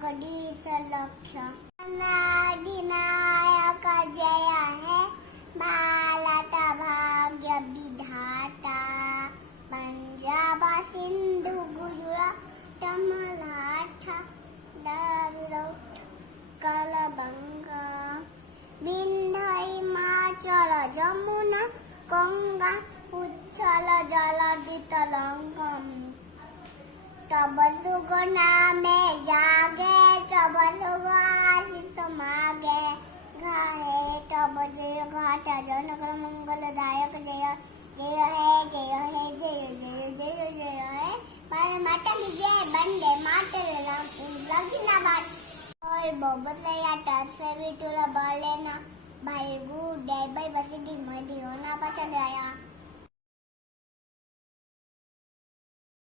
जगदीश लक्ष्य अनादिनायक जय है भारत भाग्य विधाता पंजाब सिंधु गुजरात मराठा द्रविड़ कलबंगा विंध्य हिमाचल जमुना गंगा उच्छल जलधि तरंगम तब सुख नामे जागे तब सुख आशीष मागे गाहे तब जय घाटा जनक मंगलदायक जय जय है जय है जय जय जय जय है भारत माता की जय वंदे मातरम जिंदाबाद और बोबतया टसे बिटुला बलेना भाई गुड डे बाय बसी डी मडी होना पचंद आया।